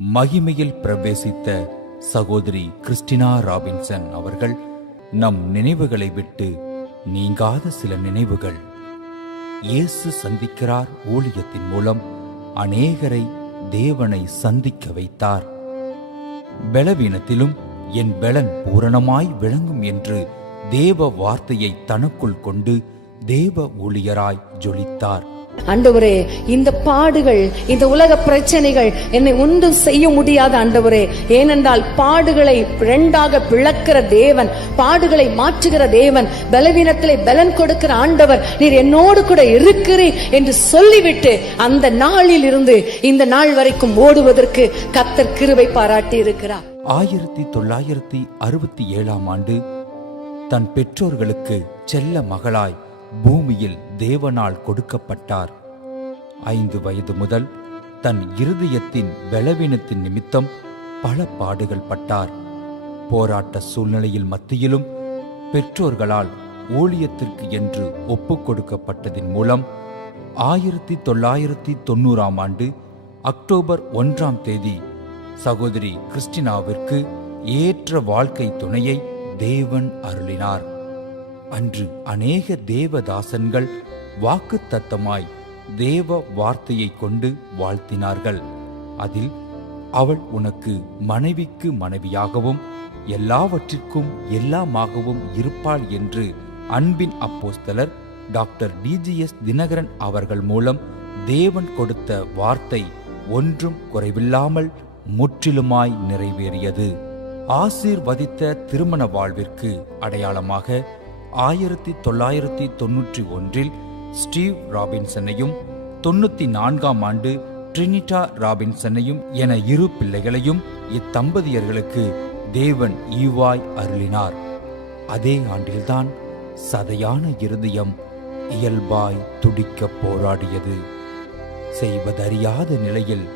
மகிமையில் பிரவேசித்த சகோதரி Christina Robinson அவர்கள் நம் நினைவுகளை விட்டு நீங்காத சில நினைவுகள். இயேசு சந்திக்கிறார் ஊழியத்தின் மூலம் அநேகரை தேவனை சந்திக்க வைத்தார். பலவீனத்திலும் என் பலன் பூரணமாய் விளங்கும் என்று தேவ வார்த்தையை தனக்குள் கொண்டு தேவ ஊழியராய் ஜொலித்தார். ஆண்டவரே, இந்த பாடுகள், இந்த உலக பிரச்சனைகள் என்னை ஒன்றும் செய்ய முடியாத ஆண்டவரே. ஏனென்றால் பாடுகளை இரண்டாக பிளக்கிற தேவன், பாடுகளை மாற்றுகிற தேவன், பலவீனத்திலே பலன் கொடுக்கிற ஆண்டவர், நீர் என்னோடு கூட இருக்கிறீர் என்று சொல்லிவிட்டு அந்த நாளில் இருந்து இந்த நாள் வரைக்கும் ஓடுவதற்கு கர்த்தர் கிருபை பாராட்டி இருக்கிறார். 1967 தன் பெற்றோர்களுக்கு செல்ல மகளாய் பூமியில் தேவனால் கொடுக்கப்பட்டார். 5 வயது முதல் தன் இருதயத்தின் பலவீனத்தின் நிமித்தம் பல பாடுகள் பட்டார். போராட்ட சூழ்நிலையில் மத்தியிலும் பெற்றோர்களால் ஊழியத்திற்கு என்று ஒப்புக் கொடுக்கப்பட்டதின் மூலம் 1990 அக்டோபர் 1 சகோதரி கிறிஸ்டினாவிற்கு ஏற்ற வாழ்க்கை துணையை தேவன் அருளினார். அன்று அநேக தேவதாசன்கள் வாக்குத்தத்தமாய் தேவ வார்த்தையை கொண்டு வாழ்த்தினார்கள். அதில் அவள் உனக்கு மனைவிக்கு மனைவியாகவும் எல்லாவற்றிற்கும் எல்லாமாகவும் இருப்பாள் என்று அன்பின் அப்போஸ்தலர் டாக்டர் DGS தினகரன் அவர்கள் மூலம் தேவன் கொடுத்த வார்த்தை ஒன்றும் குறைவில்லாமல் முற்றிலுமாய் நிறைவேறியது. ஆசீர்வதித்த திருமண வாழ்விற்கு அடையாளமாக 1991 ஸ்டீவ் ராபின்சனையும் 94 ட்ரினிட்டா ராபின்சனையும் என 2 பிள்ளைகளையும் இத்தம்பதியர்களுக்கு தேவன் ஈவாய் அருளினார். அதே ஆண்டில்தான் சதையான இருதயம் இயல்பாய் துடிக்க போராடியது. செய்வதறியாத நிலையில்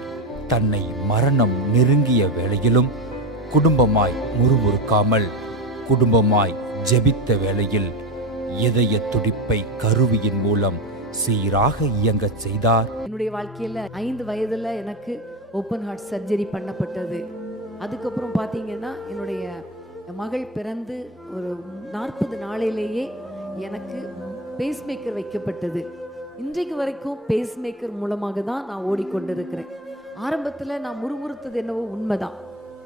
தன்னை மரணம் நெருங்கிய வேளையிலும் குடும்பமாய் முறுமுறுக்காமல் குடும்பமாய் ஜெபித்த வேளையில் இதய துடிப்பை கருவியின் மூலம் சீராக இயங்கச் செய்தார். என்னுடைய வாழ்க்கையில 5 வயதுல எனக்கு ஓப்பன் ஹார்ட் சர்ஜரி பண்ணப்பட்டது. அதுக்கப்புறம் பார்த்தீங்கன்னா என்னுடைய மகள் பிறந்து ஒரு 40 நாளிலேயே எனக்கு பேஸ்மேக்கர் வைக்கப்பட்டது. இன்றைக்கு வரைக்கும் பேஸ்மேக்கர் மூலமாக தான் நான் ஓடிக்கொண்டிருக்கிறேன். ஆரம்பத்தில் நான் முறுமுறுத்தது என்னவோ உண்மைதான்.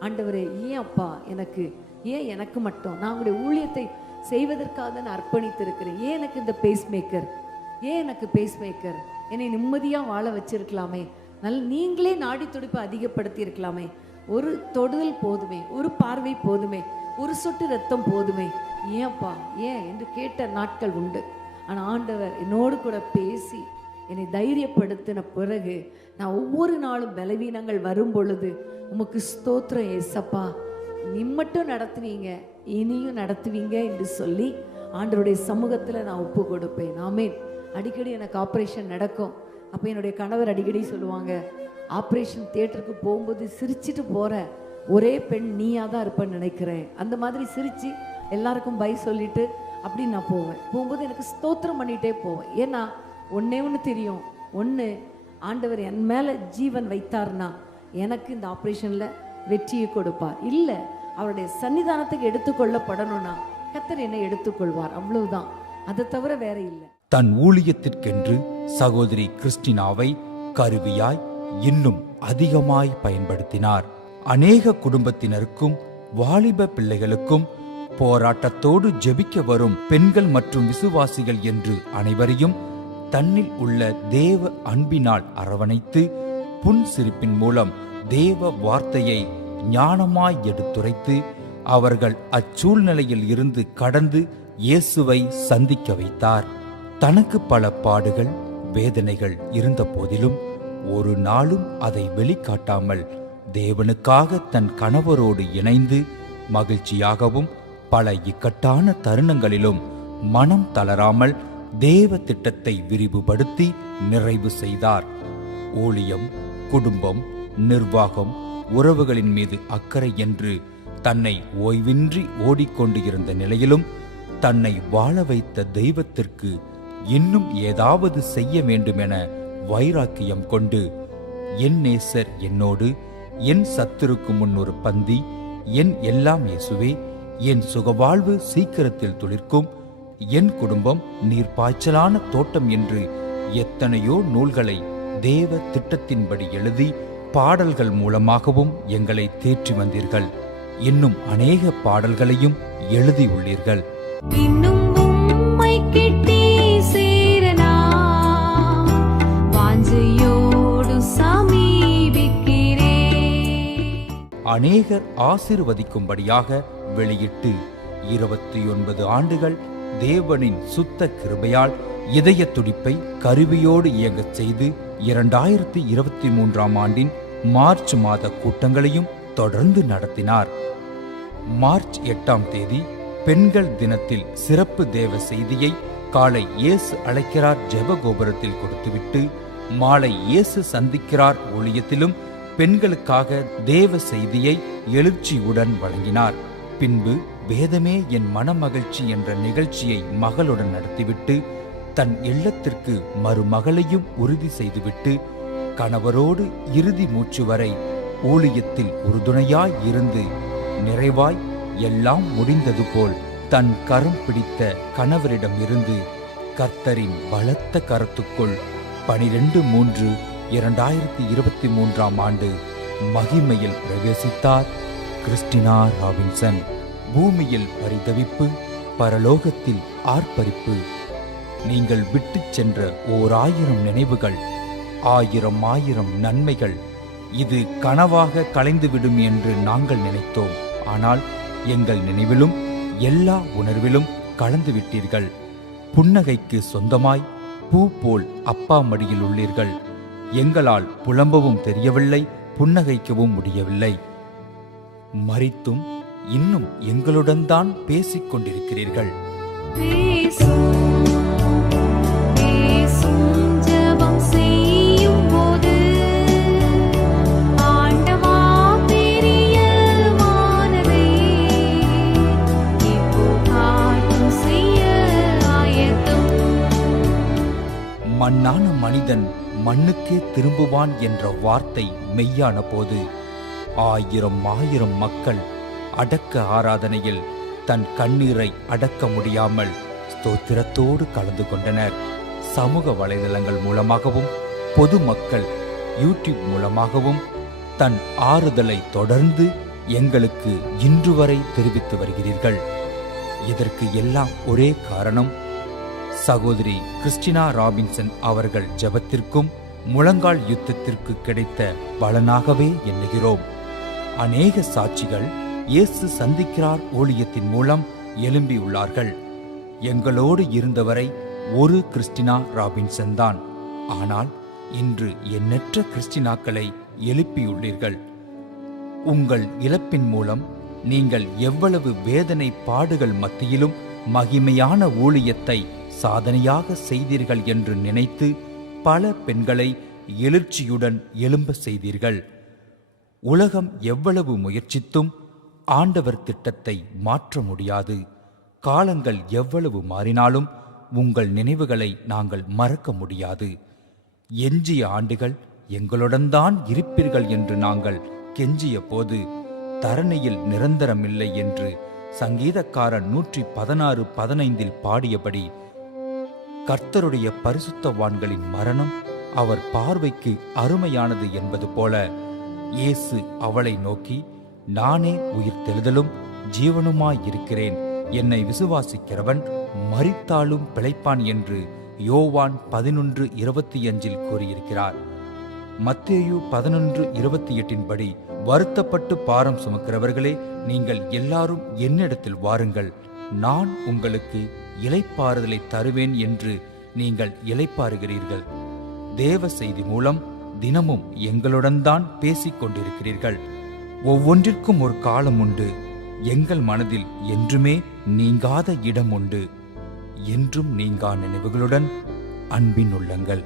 ஆண்டவரே, ஏன் அப்பா எனக்கு, ஏன் எனக்கு மட்டும், நான் உங்களுடைய ஊழியத்தை செய்வதற்காக நான் அர்ப்பணித்திருக்கிறேன், ஏன் எனக்கு இந்த பேஸ்மேக்கர், ஏன் எனக்கு பேஸ்மேக்கர், என்னை நிம்மதியாக வாழ வச்சிருக்கலாமே, நீங்களே நாடி துடிப்பை அதிகப்படுத்தி இருக்கலாமே, ஒரு தொடுதல் போதுமே, ஒரு பார்வை போதுமே, ஒரு சொட்டு ரத்தம் போதுமே, ஏன்ப்பா ஏன் என்று கேட்ட நாட்கள் உண்டு. ஆனால் ஆண்டவர் என்னோடு கூட பேசி என்னை தைரியப்படுத்தின பிறகு நான் ஒவ்வொரு நாளும் பலவீனங்கள் வரும் பொழுது உமக்கு ஸ்தோத்திரம் ஏசப்பா, நீ மட்டும் நடத்துனீங்க, இனியும் நடத்துவீங்க என்று சொல்லி ஆண்டவருடைய சமூகத்தில் நான் ஒப்பு கொடுப்பேன். ஆமேன். அடிக்கடி எனக்கு ஆப்ரேஷன் நடக்கும். அப்போ என்னுடைய கணவர் அடிக்கடி சொல்லுவாங்க, ஆப்ரேஷன் தியேட்டருக்கு போகும்போது சிரிச்சிட்டு போகிற ஒரே பெண் நீயாக தான் இருப்பேன்னு நினைக்கிறேன். அந்த மாதிரி சிரித்து எல்லாருக்கும் பை சொல்லிட்டு அப்படி நான் போவேன். போகும்போது எனக்கு ஸ்தோத்திரம் பண்ணிகிட்டே போவேன். ஏன்னா ஒன்று தெரியும், ஆண்டவர் என் மேலே ஜீவன் வைத்தார்னா எனக்கு இந்த ஆப்ரேஷனில் வெற்றியை கொடுப்பார். இல்லை, அவருடைய சன்னிதானத்துக்கு எடுத்துக்கொள்ளப்படணும்னா கர்த்தர் என்னை எடுத்துக்கொள்வார். அவ்வளவுதான், அதை தவிர வேற இல்லை. தன் ஊழியத்திற்கென்று சகோதரி கிறிஸ்டினாவை கருவியாய் இன்னும் அதிகமாய் பயன்படுத்தினார். அநேக குடும்பத்தினருக்கும் வாலிப பிள்ளைகளுக்கும் போராட்டத்தோடு ஜெபிக்க வரும் பெண்கள் மற்றும் விசுவாசிகள் என்று அனைவரையும் தன்னில் உள்ள தேவ அன்பினால் அரவணைத்து புன்சிரிப்பின் மூலம் தேவ வார்த்தையை ஞானமாய் எடுத்துரைத்து அவர்கள் அச்சூழ்நிலையில் இருந்து கடந்து இயேசுவை சந்திக்க வைத்தார். தனக்கு பல பாடுகள் வேதனைகள் இருந்த போதிலும் ஒரு நாளும் அதை வெளிக்காட்டாமல் தேவனுக்காக தன் கணவரோடு இணைந்து மகிழ்ச்சியாகவும் பல இக்கட்டான தருணங்களிலும் மனம் தளராமல் தேவ திட்டத்தை விரிவுபடுத்தி நிறைவு செய்தார். ஊழியம், குடும்பம், நிர்வாகம், உறவுகளின் மீது அக்கறை என்று தன்னை ஓய்வின்றி ஓடிக்கொண்டு இருந்த நிலையிலும் தன்னை வாழ வைத்த தெய்வத்திற்கு இன்னும் ஏதாவது செய்ய வேண்டுமென வைராக்கியம் கொண்டு என் நேசர் என்னோடு என் சத்துருக்கு முன் ஒரு பந்தி, என் எல்லாம் இயேசுவே, என் சுகவாழ்வு சீக்கிரத்தில் துளிர்க்கும், என் குடும்பம் நீர்ப்பாய்ச்சலான தோட்டம் என்று எத்தனையோ நூல்களை தேவ திட்டத்தின்படி எழுதி பாடல்கள் மூலமாகவும் எங்களை தேற்றி வந்தீர்கள். இன்னும் அநேக பாடல்களையும் எழுதியுள்ளீர்கள். இன்னும் உம்மை கிட்டி சேரனா வாஞ்சையோடு சமீபிக்கிறே. அநேகர் ஆசீர்வதிக்கும்படியாக வெளியிட்டு 29 ஆண்டுகள் தேவனின் சுத்த கிருபையால் இதய துடிப்பை கருவியோடு இயங்கச் செய்து 2023ஆம் ஆண்டின் மார்ச் மாத கூட்டங்களையும் தொடர்ந்து நடத்தினார். மார்ச் 8ஆம் தேதி பெண்கள் தினத்தில் சிறப்பு தேவ செய்தியை காலை இயேசு அழைக்கிறார் ஜெபகோபுரத்தில் கொடுத்துவிட்டு மாலை இயேசு சந்திக்கிறார் ஊழியத்திலும் பெண்களுக்காக தேவ செய்தியை எழுச்சியுடன் வழங்கினார். பின்பு வேதமே என் மனமகிழ்ச்சி என்ற நிகழ்ச்சியை மகளுடன் நடத்திவிட்டு தன் இல்லத்திற்கு மருமகளையும் உறுதி செய்துவிட்டு கணவரோடு இறுதி மூச்சு வரை ஊழியத்தில் உறுதுணையாய் இருந்து நிறைவாய் எல்லாம் முடிந்தது போல் தன் கரம் பிடித்த கணவரிடம் இருந்து கர்த்தரின் பலத்த கரத்துக்குள் 12/3/2023ஆம் ஆண்டு மகிமையில் பிரவேசித்தார் கிறிஸ்டினா ராபின்சன். பூமியில் பரிதவிப்பு, பரலோகத்தில் ஆர்ப்பரிப்பு. நீங்கள் விட்டுச் சென்ற 1000 நினைவுகள், 1000 நன்மைகள் இது கனவாக கலைந்துவிடும் என்று நாங்கள் நினைத்தோம். ஆனால் எங்கள் நினைவிலும் எல்லா உணர்விலும் கலந்துவிட்டீர்கள். புன்னகைக்கு சொந்தமாய் பூ போல் அப்பா மடியில் உள்ளீர்கள். எங்களால் புலம்பவும் தெரியவில்லை, புன்னகைக்கவும் முடியவில்லை. மரித்தும் இன்னும் எங்களுடன் தான் பேசிக் கொண்டிருக்கிறீர்கள். மண்ணான மனிதன் மண்ணுக்கே திரும்புவான் என்ற வார்த்தை மெய்யான போது 1000 மக்கள் அடக்க ஆராதனையில் தன் கண்ணீரை அடக்க முடியாமல் ஸ்தோத்திரத்தோடு கலந்து கொண்டனர். சமூக வலைதளங்கள் மூலமாகவும் பொதுமக்கள் யூடியூப் மூலமாகவும் தன் ஆறுதலை தொடர்ந்து எங்களுக்கு இன்று வரை தெரிவித்து வருகிறீர்கள். இதற்கு எல்லாம் ஒரே காரணம் சகோதரி கிறிஸ்டினா ராபின்சன் அவர்கள் ஜெபத்திற்கும் முழங்கால் யுத்தத்திற்கு கிடைத்த பலனாகவே எண்ணுகிறோம். அநேக சாட்சிகள் இயேசு சந்திக்கிறார் ஊழியத்தின் மூலம் எழும்பியுள்ளார்கள். எங்களோடு இருந்தவரை ஒரு கிறிஸ்டினா ராபின்சன் தான். ஆனால் இன்று எண்ணற்ற கிறிஸ்டினாக்களை எழுப்பியுள்ளீர்கள். உங்கள் இழப்பின் மூலம் நீங்கள் எவ்வளவு வேதனை பாடுகள் மத்தியிலும் மகிமையான ஊழியத்தை சாதனையாக செய்தீர்கள் என்று நினைத்து பல பெண்களை எழுச்சியுடன் எழும்ப செய்தீர்கள். உலகம் எவ்வளவு முயற்சித்தும் ஆண்டவர் திட்டத்தை மாற்ற முடியாது. காலங்கள் எவ்வளவு மாறினாலும் உங்கள் நினைவுகளை நாங்கள் மறக்க முடியாது. எஞ்சிய ஆண்டுகள் எங்களுடன் தான் இருப்பீர்கள் என்று நாங்கள் கெஞ்சிய போது தரணியில் நிரந்தரமில்லை என்று சங்கீதக்காரன் 116:15 பாடியபடி கர்த்தருடைய பரிசுத்தவான்களின் மரணம் அவர் பார்வைக்கு அருமையானது என்பது போல இயேசு அவளை நோக்கி, நானே உயிர்த்தெழுதலும் ஜீவனுமாயிருக்கிறேன், என்னை விசுவாசிக்கிறவன் மரித்தாலும் பிழைப்பான் என்று யோவான் 11:25 கூறியிருக்கிறார். மத்தேயு 11:28 படி, வருத்தப்பட்டு பாரம் சுமக்கிறவர்களே, நீங்கள் எல்லாரும் என்னிடத்தில் வாருங்கள், நான் உங்களுக்கு இளைப்பாறுதலை தருவேன் என்று நீங்கள் இளைப்பாறுகிறீர்கள். தேவ செய்தி மூலம் தினமும் எங்களுடன் தான் பேசிக் கொண்டிருக்கிறீர்கள். ஒவ்வொன்றிற்கும் ஒரு காலம் உண்டு. எங்கள் மனதில் என்றுமே நீங்காத இடம் உண்டு. என்றும் நீங்கா நினைவுகளுடன் அன்பின் உள்ளங்கள்.